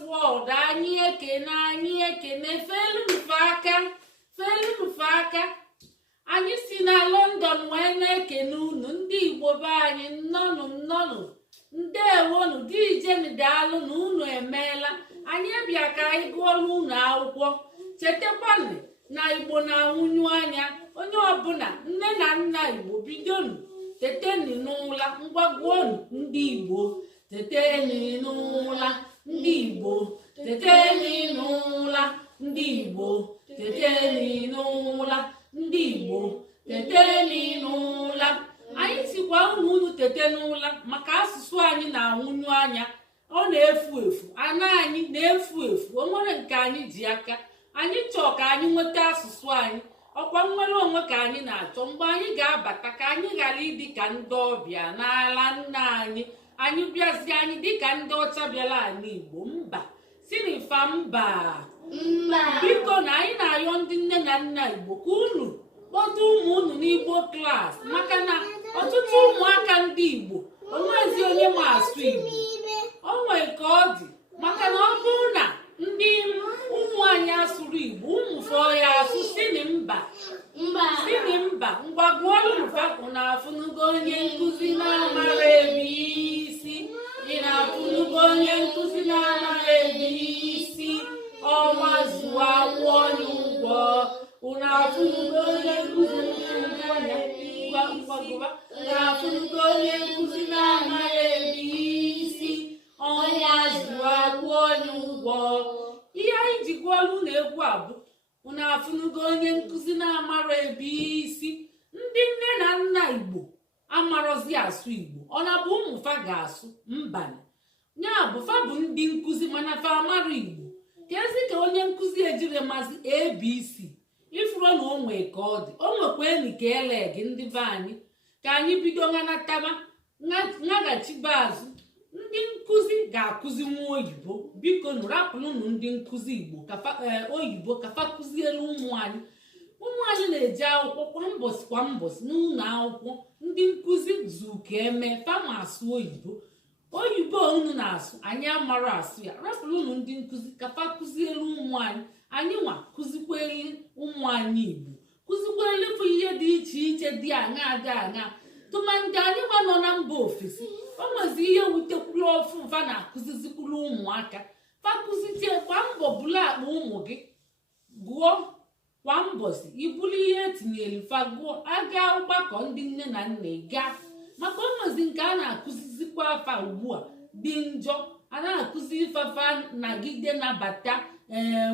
password anyị ekene felufe aka anyị si na London wee na-ekene unu ndị Igbo be anyị nnọnụ ndewonu dijeni daalụ na unu emeela anyị bịa ka anyị gụọlụ unu akwụkwọ. Chetakwanụ na Igbo na-anwụnyu anya onye ọbụla nne na nna Igbo bidonu teteni n'ụla ngwagwonu ndị Igbo teteni n'ụla ndị Igbo teteni n'ụla ndị Igbo teteni n'ụla ndị Igbo teteni n'ụla. Anyị sikwa unu tete n'ụla maka asụsụ anyị na-anwụnyu anya, ọ na-efu efu, ana anyị na-efu efu, o nwere nke anyị ji aka. Anyị chọọ ka anyị nweta asụsụ anyị, ọkwa nnwere onwe ka anyị na-achọ. Mgbe anyị ga-abata ka anyị ghara ịdị ka ndị ọbịa n'ala nna anyị bịazie anyị dịka ndị ọcha bịara ala Igbo. Mba sinifa mba. Biko na anyị na-ayọ ndị nne na nna Igbo ka unu kpọta ụmụ unu n'Igbo klas, maka na ọtụtụ ụmụaka ndị Igbo onwezi onye ma asụ Igbo. O nwere ka ọ dị, maka na ọ bụrụ na ndị ụmụ anyị asụrụ Igbo, ụmụ fọọ ya asụ sini mba ngwa gụọlụfapụ na afụnugo onye nkụzi na-amara ebe isi. Ị na-afụnugo onye nkụzi na-amara ebe isi, ọnwa zụọ akwụ onye ụgwọ. Unu afụnugo onye nkụzi na-afụnugo onye nkụzi na-amara ebe isi, ọnwa zụọ akwụ onye ụgwọ. Ihe anyị ji gụọlụ na-egwu abụ unu afụnugo onye nkụzi na-amara ebe isi. Ndị nne na nna Igbo amarozi asụ Igbo, ọ na bụ ụmụfa ga-asụ mba ya bụ fa bụ ndị nkụzi mana fa amara Igbo. Kezi ka onye nkụzi ejiri mazi ABC ifuru na onwe ka ọ dị, o nwekwa enyi ka elegi ndị be anyị ka anyị bido nganataba ngaghachibe azụ. Ndị nkụzi ga-akụzi nwa oyibo, biko nụrapụnụ ndị nkụzi Igbo oyibo ka fa kụzielu ụmụ anyị na-eje akwụkwọ kwa mbọsị n'ụlọ akwụkwọ. Ndị nkụzi zuka eme fama asụ oyibo unu na-asụ anyị amara asụ ya. Rapụrụnụ ndị nkụzi ka fa kụzielu ụmụ anyị nwa kụzikweli ụmụ anyị Igbo, kụzikwelefu ihe dị iche iche dị aṅa tụma ndị anyị nwa nọ na mba ofesi. O nwezi ihe wutekwuru ọfụfa na-akụzizikwuru ụmụaka fakụzitie kwa mbọ bụrụ akpa ụmụ gị gụọ kwa mbọsị ibulu ihe etinyere fa gụọ. Aga ọgbakọ ndị nne na nna gaa, maka o nwezi nke a na-akụzizikwa afa ugbu a dị njọ. A na-akụzi ifafa nagide nabata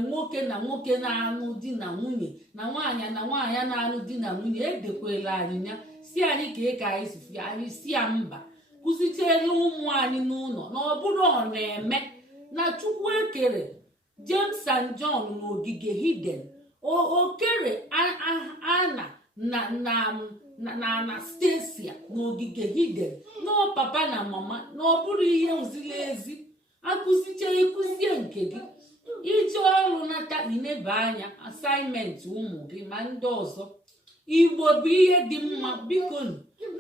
nwoke na nwoke na-anụ di na nwunye na nwaanyị na nwaanyị na-anụ di na nwunye. Edekwela anyị ya si anyị ka anyị si anyị si ya mba. Kụzichela ụmụ anyị n'ụlọ na ọ bụrụ ọ na-eme na Chukwu ekere James and John n'ogige Eden, okere Ana na Anastasia n'ogige Eden, na papa na mama, na ọ bụrụ ihe ziri ezi. Akụziche ịkụzie nke gị iji ọrụ nata ineba anya asaịmentị ụmụ gị ma ndị ọzọ. Igbo bụ ihe dị mma. Biko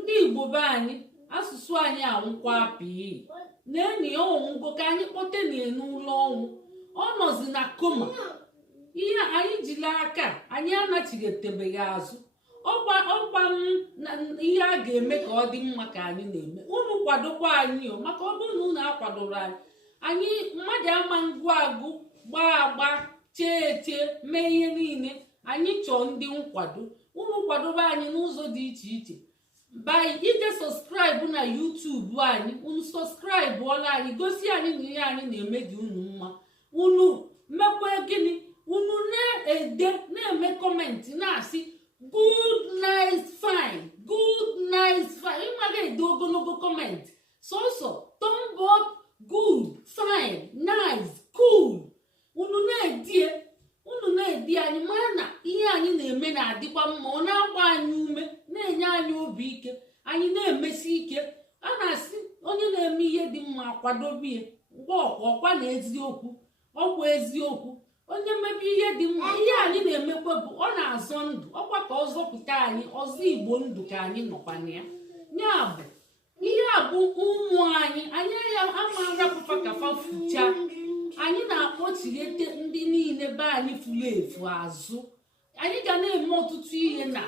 ndị Igbo be anyị asụsụ anyị anwụkwa pii na enyi ya ọnwụgo ka anyị kpọte n'ụlọ ọnwụ. Ọ nọzi na koma. Ihe anyị jiri aka anyị anachigetebeghị azụ. Ọkwa ihe a ga-eme ka ọ dị mma ka anyị na-eme. Unu kwadokwa anyị maka ọ bụrụ na unu akwadoro anyị mmadụ ama ngụ agụ gbaa agba chee mee ihe niile. Anyị chọọ ndị nkwado. Unu kwadobe anyị n'ụzọ dị iche iche by ije sọskraịbụ na YouTube anyị. Unu sọskraịbụ ọla anyị, gosi anyị na ihe anyị na-eme dị unu mma. Unu mekwa gịnị? Unu na-ede na-eme kọmentị na-asị good nice fine, good nice fine. Ịmaga ede ogologo kọmentị sọsọ thumb up, good, fine, nice, cool. Unu na-edi anyị mara na ihe anyị na-eme na-adịkwa mma. Ọ na-agba anyị ume, na-enye anyị obi ike, anyị na-emesi ike. A na-asị onye na-eme ihe dị mma akwadobie ọkwa na eziokwu. Ọkwa eziokwu onye mebe ihe dị mma, ihe anyị na-emekwa bụ ọ na-azọ ndụ. Ọkwa ka ọ zọpụta anyị ọzọ Igbo ndụ ka anyị nọkwana ya. Ya bụ ihe a bụ ụmụ anyị ya ama arapụfa ka fa fucha anyị na-akpọchighete ndị niile be anyị furu efu azụ. Anyị ga na-eme ọtụtụ ihe na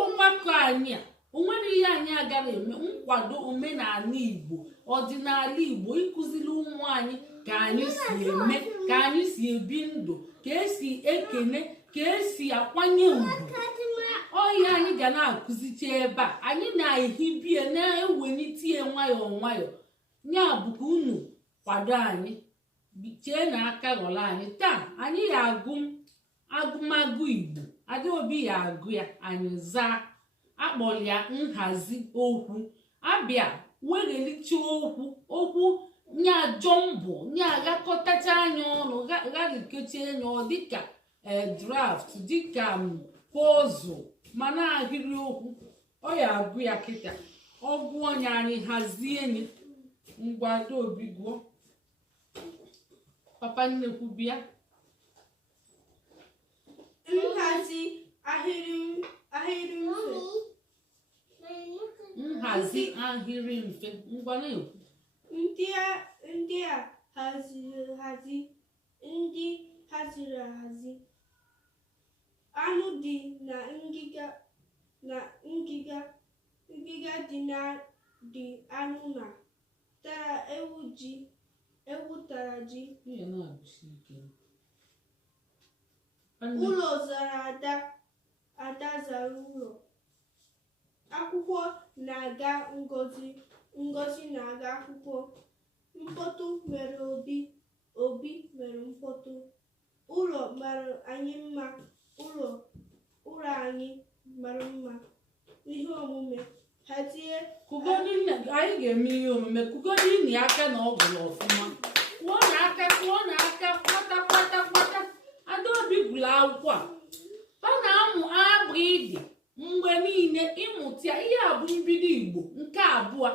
ọgbakọ anyị a. Onwere ihe anyị agaghị eme. Nkwado omenala Igbo, ọdịnala Igbo, ịkụziri ụmụ anyị ka anyị si eme, ka anyị si ebi ndụ, ka esi ekene, ka esi akwanye ugwu. Ọhịa anyị ga na-akụzicha ebe a. Anyị na-ehibie na-ewelite nwayọọ nwayọọ. Ya bụ ka unu kwado anyị, chee na aka ghọrọ anyị. Taa anyị ya agụmagụ Igbo. Adaobi ya agụ ya, anyị zaa. Akpọrọ ya nhazi okwu. Abịa weghelicha okwu nya jọmbụ nya agakọtacha anya ọnụ, gharikecha anya ọ dịka draft, dịka pọzụ, ma na-ahịrị okwu. Ọ ya agụ ya kịta. Ọ gụọ nya anyị hazie enyi. Ngwa Adaobi gụọ. Papa nnekwu bịa. Nhazi ahịrị mfe. Nhazi ahịrị mfe. Ngwa na-ekwu. Ndị a haziri ahazi. Anụ dị na ngịga dị anụ na tara ewu tara ji. Ụlọ zara ada zara ụlọ. Akwụkwọ na-aga Ngozi na-aga akwụkwọ. Mkpọtụ mere Obi mere mkpọtụ. Ụlọ mara anyị mma. Ụlọ anyị mara mma. Ihe omume hazie. Anyị ga-eme ihe omume. Kugodi ịnị aka na ọgụlụ ọfụma. Kwụọ na aka kwata. Adaobi gụrụ akwụkwọ a. Ọ na-amụ abụ ịdị mgbe niile ịmụta ya. Ihe a bụ mbido Igbo nke abụọ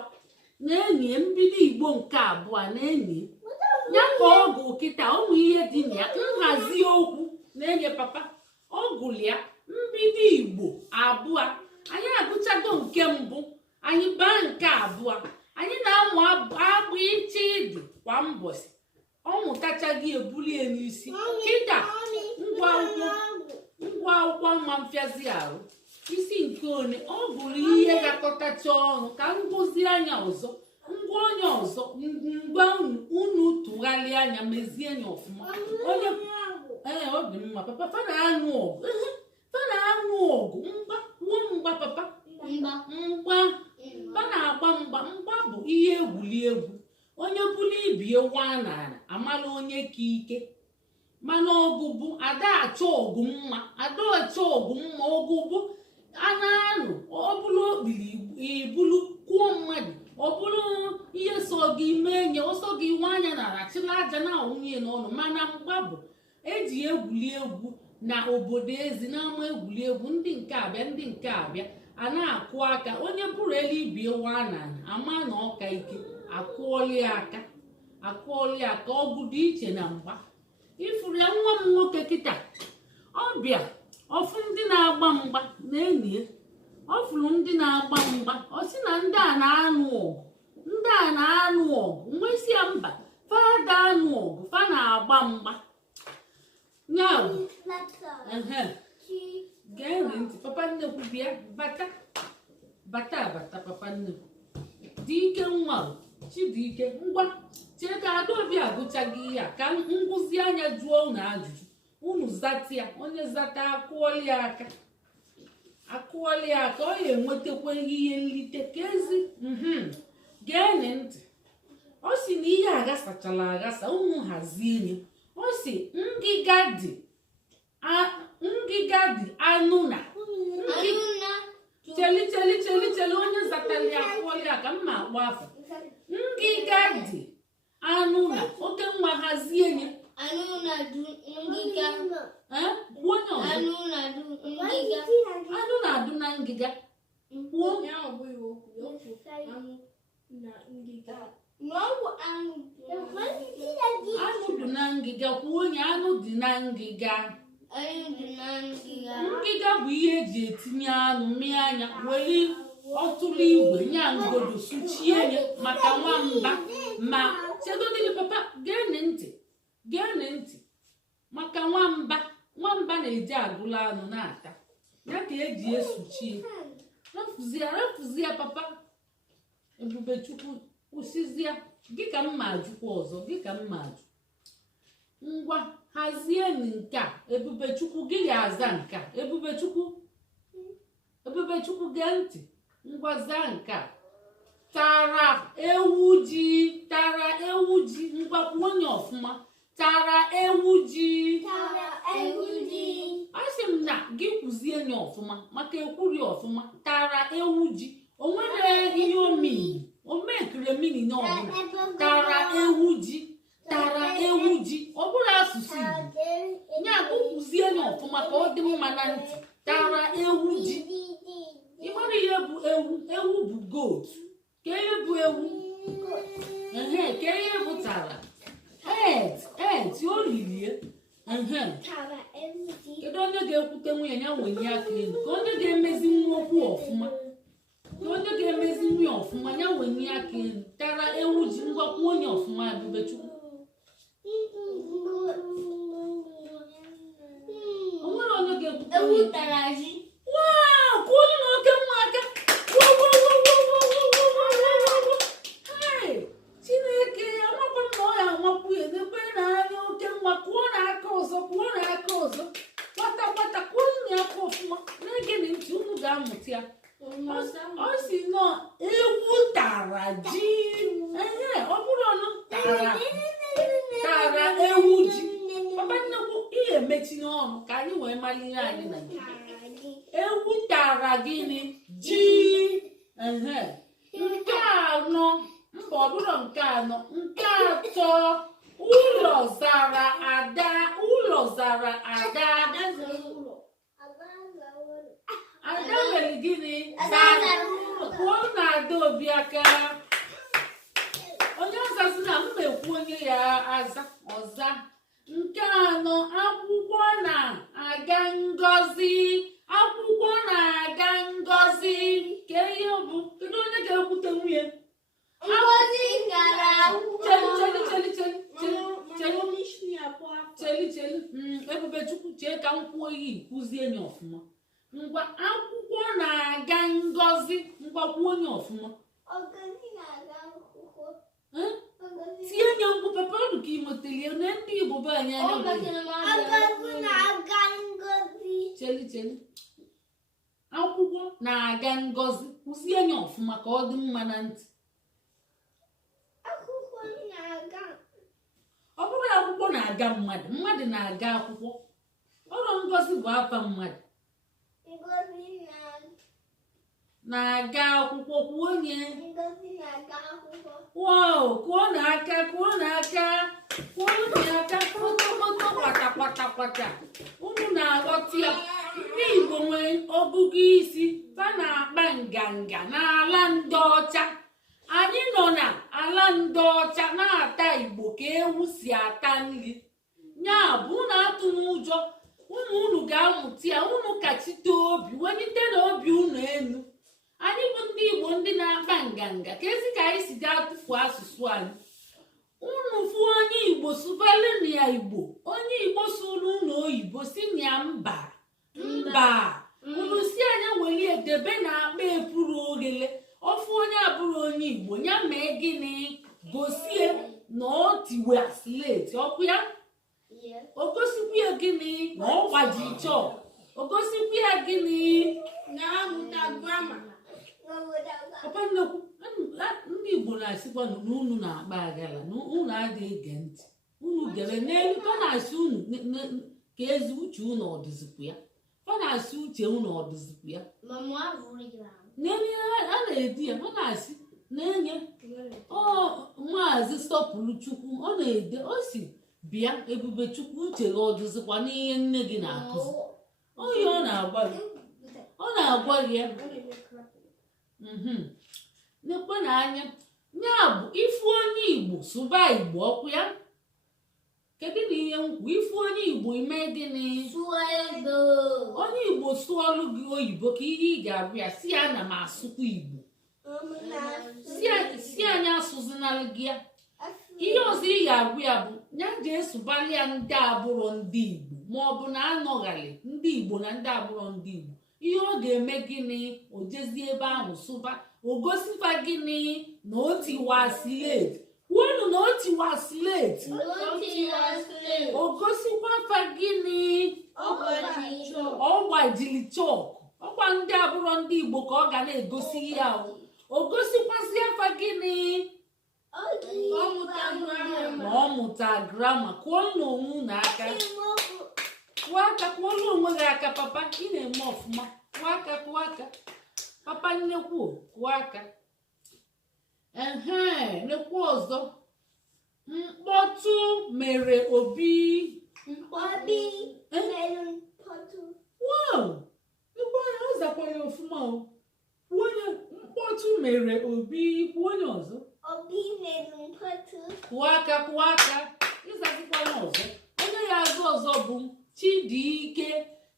na-enye. Mbido Igbo nke abụọ na-enye ya ka ọ gụ kịta. Ụmụ ihe dị na ya. Nhazi okwu na-enye papa. Ọ gụrụ ya mbido Igbo abụọ. Anyị agụchago nke mbụ, anyị baa nke abụọ. Anyị na-amụ abụ iche ịdị kwa mbọsị. Ọ mụtachaghị ebulie n'isi. Kịta ngwa akwụkwọ mma mfiazi arụ. Isi nke one ọ gụrụ ihe gakọtacha ọnụ. Ka ngụzi anya ọzọ, ngwa onye ọzọ, ngwa unu tụgharịa anya, mezie anya ọfụma. Ọ dị mma papa. Fa na-anụ ọgụ. Mgba papa. Fa na-agba mgba. Mgba bụ ihe egwuregwu. Onye bụrụ ibie waa n'ala amala onye ka ike. Mana ọgụ bụ ada achọ ọgụ mma. Ọgụ bụ anụ ọ bụrụ okpiri ibulu kwuo mmadụ. Ọ bụrụ ihe so gị mee nye ọsọ gị nwe anya n'ala chịrị aja na nwunye n'ọnụ. Mana mgba bụ eji egwuregwu na obodo ezi n'ama egwuregwu. Ndị nke abịa a na-akụ aka. Onye bụrụ elibie waa n'ala ama na ọka ike. Akụọlia aka. Ọgụ dị iche na mgba. Ifuru ya nwa m nwoke kịta. Ọ bịa ọfụ ndị na-agba mgba na-enye. Ọ fụrụ ndị na-agba mgba. Ọ sị na ndị a na-anụ ọgụ. Nwesị ya mba. Fada anụ ọgụ. Fa na-agba mgba. Nyabụ. Gee ntị. Papa nnekwu bịa. Bata papa nnekwu. Dị ike nwa. Chidike ngwa chee ka Adaobi agụchaghị ihe a. Ka ngụzi anya jụọ unu ajụjụ. Unu zata ya. Onye zata akụọli aka. Ọ ya enwetakwa ihe nlite ka ezi. Geenị ntị. Ọ sị na ihe aghasachala aghasa. Unu hazie nye. Ọ sị ngịga dị anụ na. Cheli onye zatali akụọli aka. Mma akpọ afọ. Ngịga dị anụ na. Oke nwa hazie nye. Anụ na-adụ ngịga. Onye ọzọ. Anụ na-adụ na ngịga. Kwuo. Anụ dị na ngịga. Kwuo onye anụ dị na ngịga. Ngịga bụ ihe eji etinye anụ mmịa anya were ọtụrụ igwe nya ngodo suchie nye maka nwamba. Ma chegodili papa geenị ntị. gee ntị maka nwamba na-eji agụla anụ na-ata ya ka eji esuchi refuzi ya papa Ebubechukwu kwụsịzịa gị ka mma ajụkwa ọzọ gị ka mma ajụ ngwa hazie nke a Ebubechukwu gị ya aza nke a Ebubechukwu gee ntị ngwa zaa nke a tara ewu ji ngwa kwuo onye ọfụma tara ewu ji asị m na gị kwuzie nye ọfụma maka ekwuri ọfụma tara ewu ji o nwere ihe omekiri mini na ọbụla tara ewu ji ọ bụrụ asụsụ Igbo nye akụkwuzie nye ọfụma ka ọ dị mma na ntị tara ewu ji ịmara ihe bụ ewu bụ goat ka ihe bụ ewu ka ihe bụ tara o lilie kedu onye ga-ekwute nwunye ya wenye aka elu ka onye ga-emezi nwa okwu ọfụma ya wenye aka elu tara ewu ji ngwakwu onye ọfụma Ebubechukwu onwere onye ga-ekwute ewu tara ji ka onye na oke nwa aka Chineke amakwa m na ọ ya amakwu ya n'ekwe na-anya oke nwa kwuo n'aka ọzọ kwata kwuo ya aka ọfụma na-ege ntị unu ga-amụta ya ọ si nọ ewu tara ji ọ bụrụ ọnụ tara ewu ji papa nnekwu ihe emechi n'ọnụ ka anyị wee mara ihe anyị na ewu tara gịnị ji nke anọ mba ọ bụrụ nke anọ nke atọ ụlọ zara ada ada mere gịnị kwuo na ada obi aka onye ọzazị na mma ekwu onye ya aza ọza nke anọ akwụkwọ na-aga ngọzi ka ihe bụ kedu onye ga-ekwute nwunye cheli Ebubechukwu chee ka m kwuo ihe kwuzie onye ọfụma ngwa akwụkwọ na-aga ngọzi ngwakwuo onye ọfụma tie nye ngwụ papa ọdụ ka imotelie na ndị Igbo be anyị cheli akwụkwọ na-aga ngọzi kwụzie onye ọfụma ka ọ dị mma na ntị ọ bụrụ akwụkwọ na-aga mmadụ na-aga akwụkwọ ọrụ ngọzi bụ afa mmadụ na-aga akwụkwọ kwuo onye kwuo n'aka kwata unu na-aghọta ya ndị Igbo nwere ọgụgụ isi fa na-akpa nganga n'ala ndị ọcha anyị nọ n'ala ndị ọcha na-ata Igbo ka ewu si ata nri ya bụ unu atụ n'ụjọ unu ga-amụta ya unu kachite obi welite na obi unu elu anyị bụ ndị Igbo ndị na-akpa nganga ka ezi ka anyị si ga atụfu asụsụ anyị unu fụ onye Igbo sụbalụ na ya Igbo onye Igbo sụrụ unu oyibo si na ya mba unu si anya welie debe na akpa epuru oghele ofu onye abụrụ onye Igbo ya mee gịnị gosie na o tiwe slate ọkụ ya o gosikwa ya gịnị na ọ gbaji chọọ o gosikwa ya gịnị na amụta grama papa nnekwu ndị Igbo na-asịkwa na unu na-akpa agala na unu adịghị ege ntị unu gere n'elu ka na-asị unu ka ezi uche unu ọdịzikwu ya ka na-asị uche unu ọdịzikwu ya n'enye a na-edi ya ọ na-asị na-enye maazị Sọpụrụ Chukwu ọ na-ede o si bịa Ebubechukwu uche gị ọdịzikwa n'ihe nne gị na-akụzi oyi ọ na-agwa gị ya nekwe n'anya ya bụ ifu onye Igbo sụba Igbo ọkụ ya kedu na ihe nkwu ifu onye Igbo ime gịnị onye Igbo sụọlụ gị oyibo ka ihe ị ga-abụ ya si ya na m asụkwa Igbo si anyị asụzinalụ gị ya ihe ọzọ ị ga-agwụ ya bụ ya ga-esubali ya ndị agbụrụ ndị Igbo ma ọ bụ na anọghali ndị Igbo na ndị agbụrụ ndị Igbo ihe ọ ga-eme gịnị o jezie ebe ahụ sụba o gosifa gịnị na o tiwa slate kwuonu na o tiwa slate o gosikwa fa gịnị ọ gbajiri chọk ọkwa ndị agbụrụ ndị Igbo ka ọ ga na-egosi ya o gosikwazi afa gịnị na ọ mụta grama kwụọlụ onwe na aka kwụọlụ onwe gị aka papa ị na-eme ọfụma kwụọ aka papa nnekwu kwụọ aka nekwu ọzọ mkpọtụ mere Obi ọ zakwara ọfụma mkpọtụ mere Obi kwuo onye ọzọ kwụọ aka ịzazikwara ọzọ onye ya azụ ọzọ bụ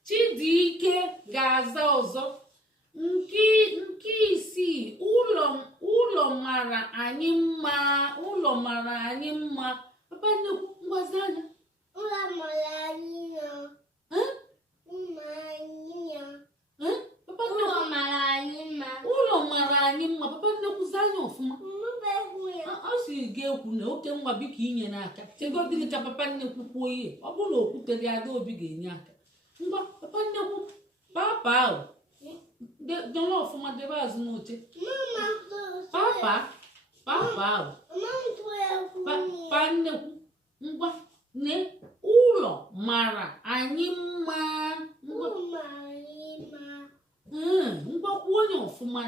Chidike ga-aza ọzọ nke isii ụlọ mara anyị mma papa nnekwu ngwazi anya ụlọ mara anyị mma papa nnekwuzi anya ọfụma ọ si ga-ekwu na oke nwa biko inye n'aka chegodịrị ka papa nnekwu kwuo ihe ọ bụrụ na okwutere ada Obi ga-enye aka ngwa papa nnekwu papa ahụ dọrọ ọfụma debe azụ n'oche papa ahụ papa nnekwu ngwa ne ụlọ mara anyị mma ngwa kwuo onye ọfụma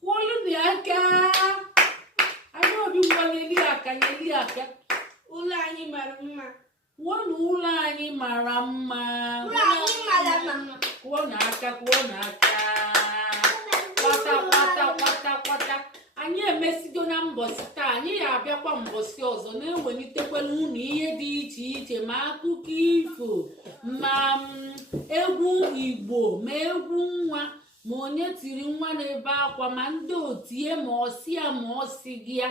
kwuolu na aka Ada Obi ngwa nyeli aka ụlọ anyị mara mma kwuo na ụlọ anyị mara mma kwuo na aka kwata anyị emesigo na mbọsị taa anyị ga-abịakwa mbọsị ọzọ na-ewelitekwala unu ihe dị iche iche ma akụkọ ifo ma egwu Igbo ma egwu nwa ma onye tiri nwa n'ebe akwa ma ndị otie ma ọsị ya ma ọsị gị ya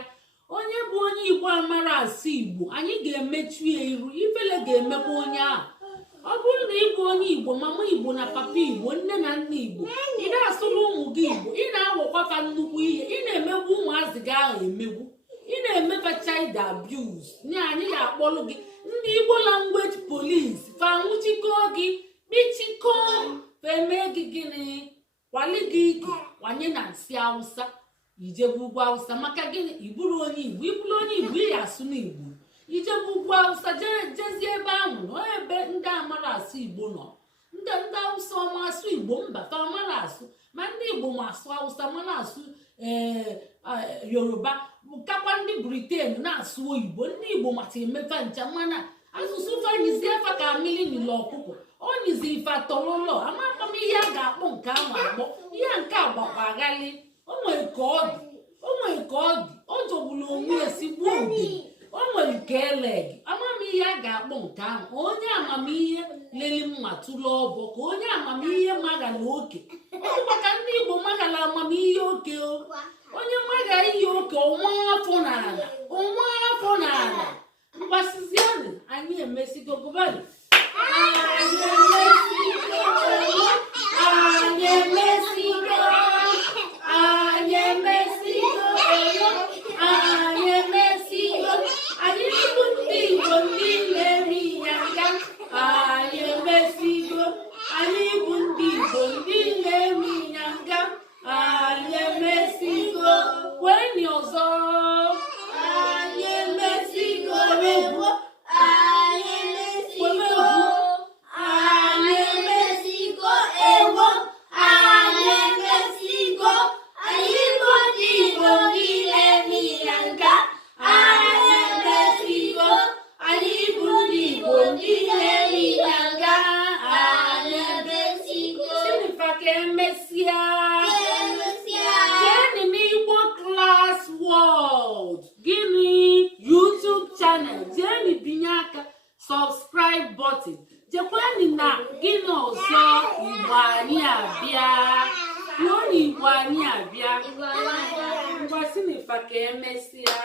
onye bụ onye Igbo amara asụ Igbo anyị ga-emechu ya iru ifele ga-emekwa onye ahụ ọ bụrụ na ịbụ onye Igbo mama Igbo na papa Igbo nne na nna Igbo ị na-asụrụ ụmụ gị Igbo ị na-awọkwafa nnukwu ihe ị na-emegbu ụmụazị gị ahụ emegbu ị na-emefa child abuse nye anyị ga-akpọrọ gị ndị Igbo language police fanwụchikọ gị kpichikọ feme gị gịnị kwali gị ike kwanye na nsị Hausa ijebu ugwu Hausa maka gịnị iburu onye Igbo ị ga-asụ n'Igbo ijebu ugwu Hausa jezie ebe ahụ nọ ebe ndị amara asụ Igbo nọ ndị Hausa ọma asụ Igbo mba fa amara asụ ma ndị Igbo ma asụ Hausa mana asụ Yoruba kakwa ndị Britain na-asụ oyibo ndị Igbo mata emefa ncha mana asụsụ fanyizie fa ka mmiri nile ọkụkọ onyizi ife atọlụlọ amapa m ihe a ga-akpọ nke ahụ akpọ ihe nke agbakwa aghali o nwere ka ọ dị ọ jọgburu onwe esigbuo oge o nwere ka elegi amamihe a ga-akpọ nke ahụ onye amamihe leli mma tụlụ ọbọ ka onye amamihe magala oke ọkwa ka ndị Igbo magala amamihe oke onye maga ihe oke ọnwa afọ n'ala mgbasizianụ anyị emesigo gụbani subscribe button jekwani na gịnị ọzọ Igbo anyị abịa ngwa si n'ifa ka emesịa.